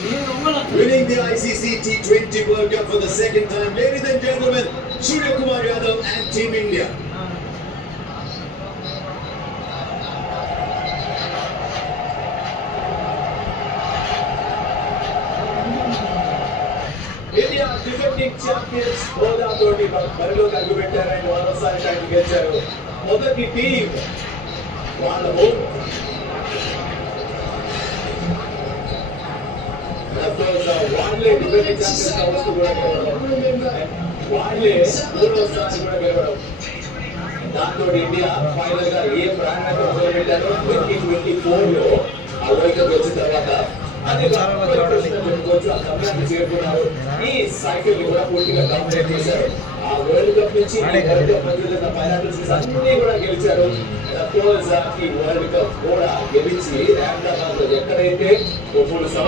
Winning the ICC T20 World Cup for the second time, ladies and gentlemen, Surya Kumar Yadav and Team India. India defending champions హోదాతోటి బరిలోకి అడుగుపెట్టారని మరోసారి title గెలిచారు. మొదటి team వాళ్ళ home వాళ్ళే defending champions అవస్థ కూడా వాళ్ళే మూడోసారి కూడా గెలవడం. దాంతో ఇండియా ఫైనల్ గా ఏ ప్రాంతంలో మొదలుపెట్టారో 2024లో ఆ వరల్డ్ కప్ వచ్చిన తర్వాత అది చెప్పుకోవచ్చు. ఆ సమయాన్ని చేరుకున్నారు. ఈ సైకిల్ కూడా పూర్తిగా కంప్లీట్ చేశారు. ఆ వరల్డ్ కప్ నుంచి వరల్డ్ కప్ మధ్యలో ఫైనల్స్ అన్ని కూడా గెలిచారు. ఈ వరల్డ్ కప్ కూడా గెలిచి ఎక్కడైతే